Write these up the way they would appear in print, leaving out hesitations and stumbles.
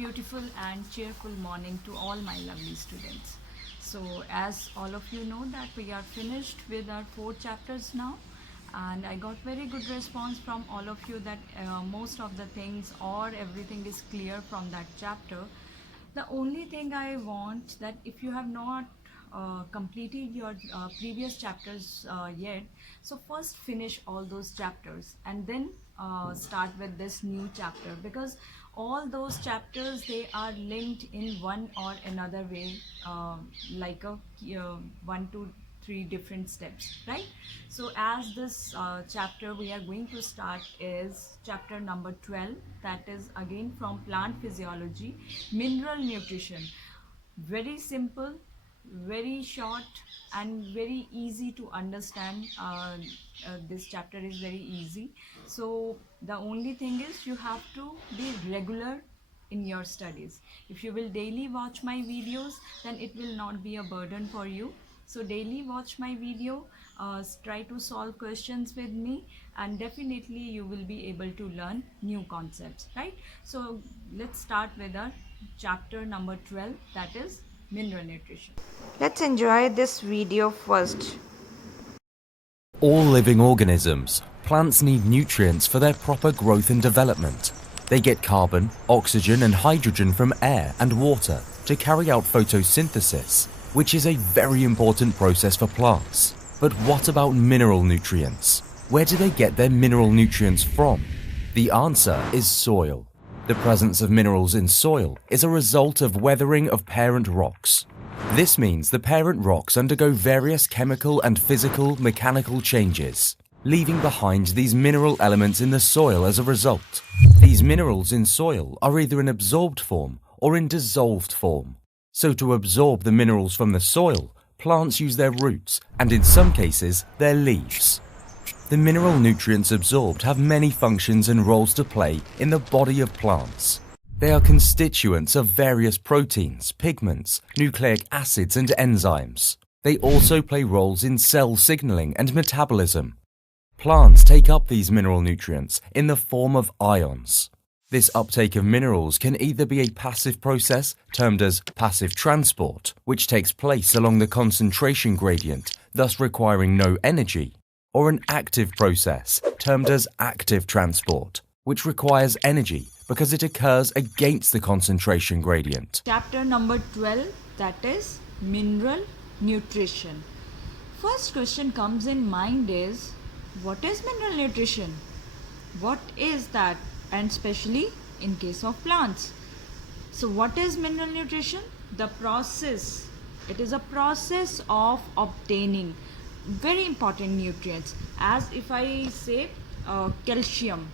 beautiful and cheerful morning to all my lovely students. So as all of you know that we are finished with our 4 chapters now, and I got very good response from all of you that most of the things or everything is clear from that chapter. The only thing I want that if you have not completed your previous chapters yet, so first finish all those chapters and then start with this new chapter, because all those chapters, they are linked in one or another way, like a 1 to 3 different steps, right? So as this chapter we are going to start is chapter number 12, that is again from plant physiology, mineral nutrition. Very simple, very short, and very easy to understand. This chapter is very easy. So the only thing is you have to be regular in your studies. If you will daily watch my videos, then it will not be a burden for you. So daily watch my video, try to solve questions with me, and definitely you will be able to learn new concepts, right? So let's start with our chapter number 12, that is mineral nutrition. Let's enjoy this video first. All living organisms, plants need nutrients for their proper growth and development. They get carbon, oxygen and hydrogen from air and water to carry out photosynthesis, which is a very important process for plants. But what about mineral nutrients? Where do they get their mineral nutrients from? The answer is soil. The presence of minerals in soil is a result of weathering of parent rocks. This means the parent rocks undergo various chemical and physical mechanical changes, leaving behind these mineral elements in the soil as a result. These minerals in soil are either in absorbed form or in dissolved form. So to absorb the minerals from the soil, plants use their roots and in some cases their leaves. The mineral nutrients absorbed have many functions and roles to play in the body of plants. They are constituents of various proteins, pigments, nucleic acids and enzymes. They also play roles in cell signaling and metabolism. Plants take up these mineral nutrients in the form of ions. This uptake of minerals can either be a passive process, termed as passive transport, which takes place along the concentration gradient, thus requiring no energy, or an active process, termed as active transport, which requires energy because it occurs against the concentration gradient. Chapter number 12, that is mineral nutrition. First question comes in mind is, what is mineral nutrition? What is that? And especially in case of plants. So what is mineral nutrition? The process. It is a process of obtaining very important nutrients. As if I say calcium,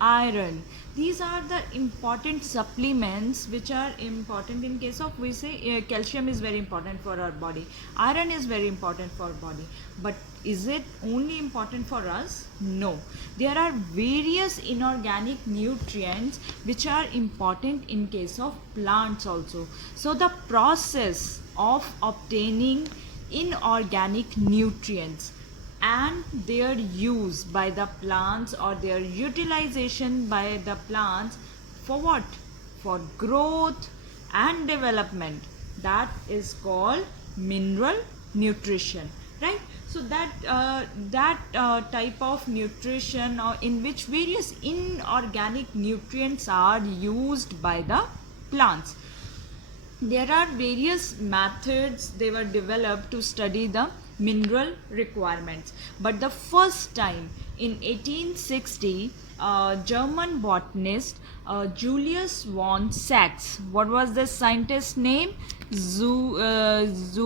iron, these are the important supplements which are important in case of, we say calcium is very important for our body, iron is very important for our body, but is it only important for us? No, there are various inorganic nutrients which are important in case of plants also. So the process of obtaining inorganic nutrients and their use by the plants or their utilization by the plants for what? For growth and development, that is called mineral nutrition, right? So that type of nutrition, or in which various inorganic nutrients are used by the plants. There are various methods they were developed to study the mineral requirements, but the first time in 1860, German botanist Julius von Sachs, what was the scientist name? Julius,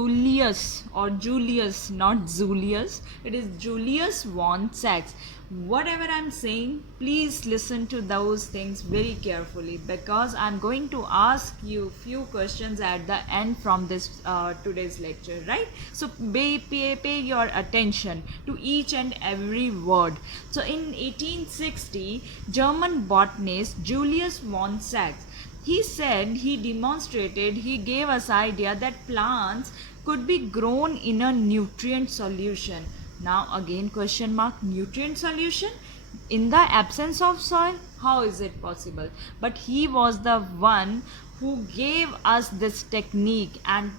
or Julius, not Julius, it is Julius von Sachs. Whatever I'm saying, please listen to those things very carefully, because I'm going to ask you few questions at the end from this today's lecture, right? So pay your attention to each and every word. So in 1860, German botanist Julius von Sachs, he said, he demonstrated, he gave us idea that plants could be grown in a nutrient solution. Now again question mark, nutrient solution in the absence of soil? How is it possible? But he was the one who gave us this technique, and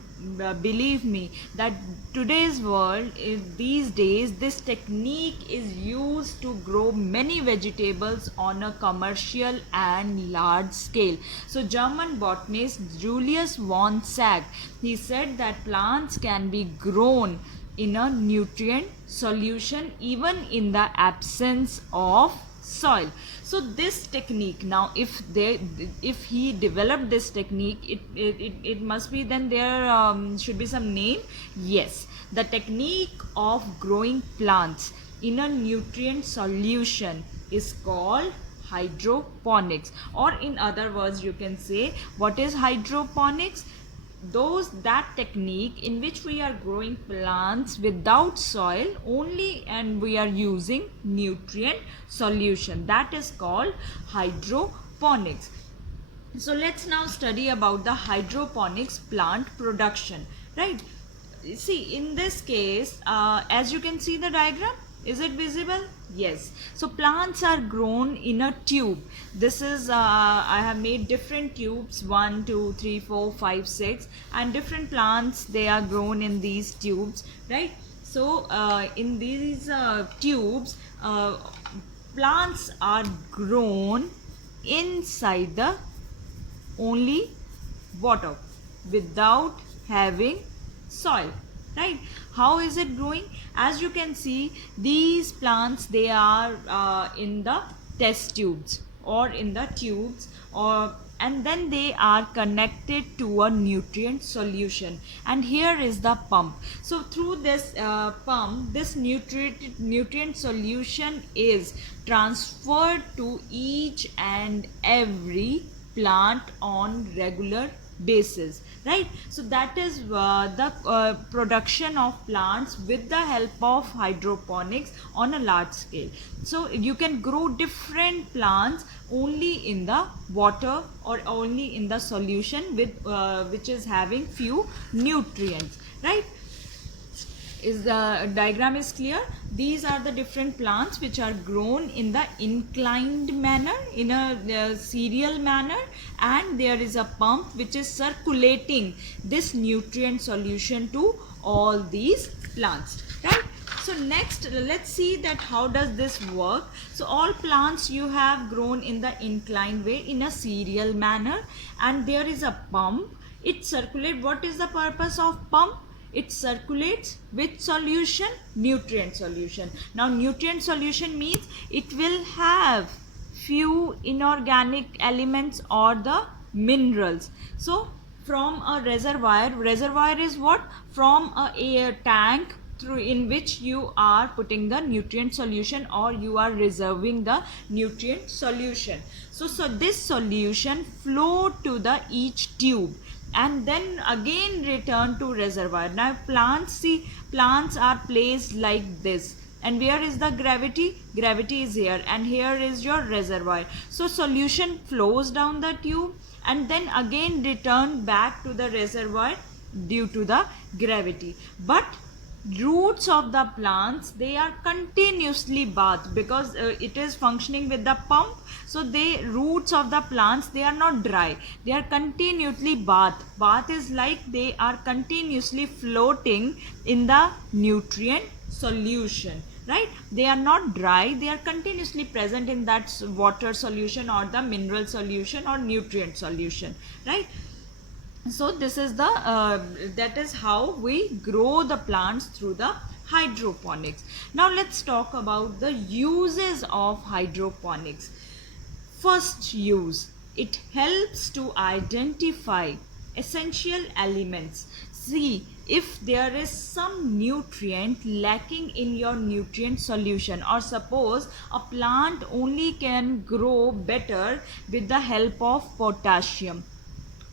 believe me that today's world these days this technique is used to grow many vegetables on a commercial and large scale. So German botanist Julius von Sack, he said that plants can be grown in a nutrient solution even in the absence of soil. So this technique, now if he developed this technique, it must be, then there should be some name. Yes, the technique of growing plants in a nutrient solution is called hydroponics, or in other words you can say, what is hydroponics? That technique in which we are growing plants without soil only, and we are using nutrient solution, that is called hydroponics. So let's now study about the hydroponics plant production, right? See, in this case, as you can see the diagram, is it visible? Yes. So plants are grown in a tube. This is I have made different tubes, 1 2 3 4 5 6, and different plants, they are grown in these tubes, right? So in these tubes, plants are grown inside the only water without having soil, right? How is it growing? As you can see, these plants, they are in the test tubes or in the tubes, and then they are connected to a nutrient solution, and here is the pump. So through this pump, this nutrient solution is transferred to each and every plant on regular basis, right? So that is the production of plants with the help of hydroponics on a large scale. So you can grow different plants only in the water or only in the solution with which is having few nutrients, right? Is the diagram is clear? These are the different plants which are grown in the inclined manner, in a serial manner, and there is a pump which is circulating this nutrient solution to all these plants, right? So next, let's see that how does this work. So all plants you have grown in the inclined way in a serial manner, and there is a pump. It circulates. What is the purpose of pump? It circulates which solution? Nutrient solution. Now nutrient solution means it will have few inorganic elements or the minerals. So from a reservoir is what? From a air tank through in which you are putting the nutrient solution, or you are reserving the nutrient solution. So this solution flow to the each tube and then again return to reservoir. Now plants are placed like this, and where is the gravity? Gravity is here, and here is your reservoir. So solution flows down the tube and then again return back to the reservoir due to the gravity. But roots of the plants, they are continuously bathed because it is functioning with the pump. So the roots of the plants, they are not dry, they are continuously bathed. Bath is like they are continuously floating in the nutrient solution, right? They are not dry, they are continuously present in that water solution or the mineral solution or nutrient solution, right? So this is the that is how we grow the plants through the hydroponics. Now let's talk about the uses of hydroponics. First use, it helps to identify essential elements. See, if there is some nutrient lacking in your nutrient solution, or suppose a plant only can grow better with the help of potassium,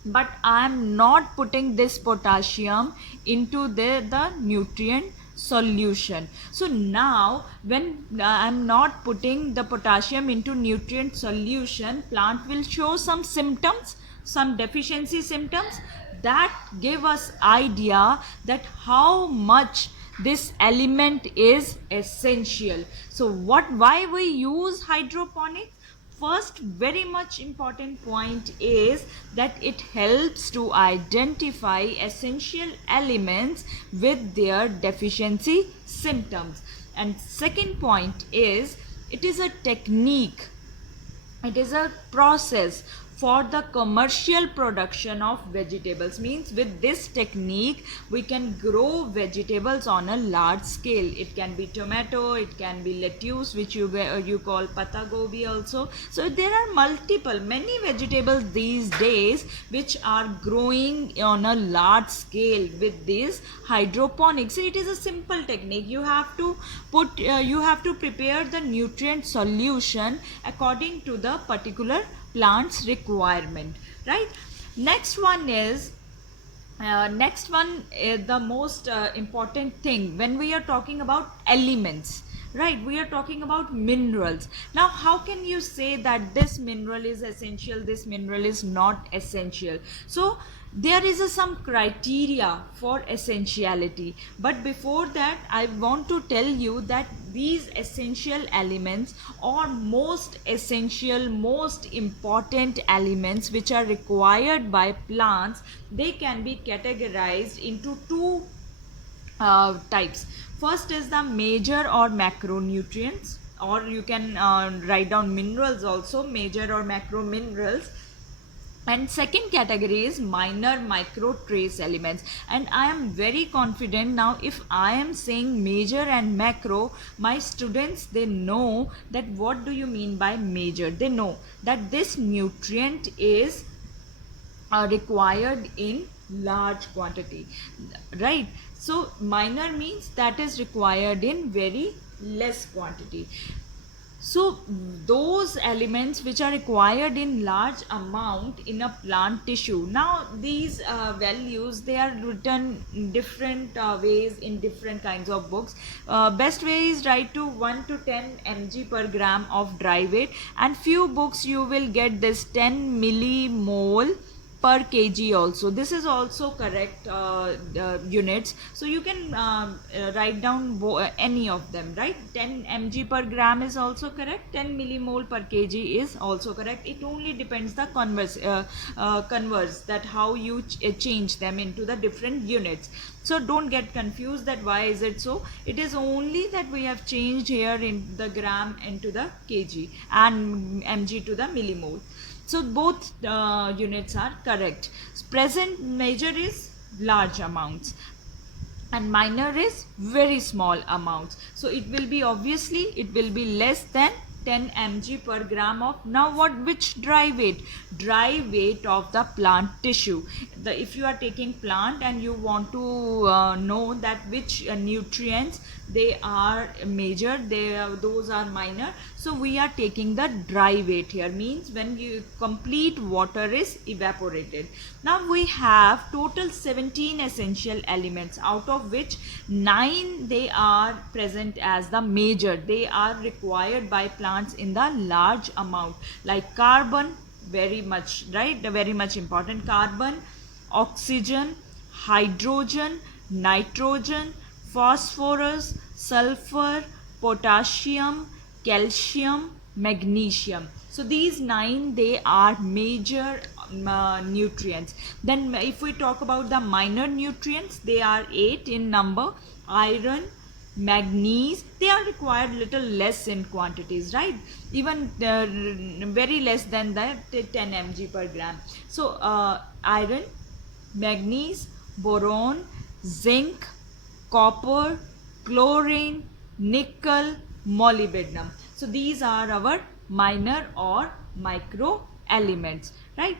but I am not putting this potassium into the nutrient solution. So now when I am not putting the potassium into nutrient solution, plant will show some symptoms, some deficiency symptoms that give us idea that how much this element is essential. So why we use hydroponics? first very much important point is that it helps to identify essential elements with their deficiency symptoms. And second point is, it is a technique, it is a process for the commercial production of vegetables. Means with this technique we can grow vegetables on a large scale. It can be tomato, it can be lettuce, which you call pata gobi also. So there are many vegetables these days which are growing on a large scale with this hydroponics. So it is a simple technique. You have to prepare the nutrient solution according to the particular plant's requirement, right? Next one is the most important thing when we are talking about elements, right? We are talking about minerals. Now how can you say that this mineral is essential, this mineral is not essential? So there is some criteria for essentiality, but before that I want to tell you that these essential elements or most essential, most important elements which are required by plants, they can be categorized into two types. First is the major or macronutrients, or you can write down minerals also, major or macro minerals. And second category is minor micro trace elements. And I am very confident now, if I am saying major and macro, my students, they know that what do you mean by major. They know that this nutrient is required in large quantity, right? So minor means that is required in very less quantity. So those elements which are required in large amount in a plant tissue. Now these values, they are written in different ways in different kinds of books. Best way is write to 1 to 10 mg per gram of dry weight, and few books you will get this 10 millimole per kg also. This is also correct units, so you can write down any of them, right? 10 mg per gram is also correct, 10 millimole per kg is also correct. It only depends the converse, that how you change them into the different units. So don't get confused that why is it so. It is only that we have changed here in the gram into the kg and mg to the millimole. So both units are correct. Present major is large amounts and minor is very small amounts. So it will be, obviously it will be less than 10 mg per gram of, now which dry weight? Dry weight of the plant tissue. If you are taking plant and you want to know that which nutrients they are major, those are minor, so we are taking the dry weight here, means when complete water is evaporated. Now we have total 17 essential elements, out of which 9 they are present as the major. They are required by plants in the large amount, like carbon, very much, right? Very much important. Carbon, oxygen, hydrogen, nitrogen, phosphorus, sulfur, potassium, calcium, magnesium. So these 9, they are major nutrients. Then if we talk about the minor nutrients, they are 8 in number. Iron, manganese, they are required little less in quantities, right? Even very less than that, 10 mg per gram. So iron, manganese, boron, zinc, copper, chlorine, nickel, molybdenum. So these are our minor or micro elements, right?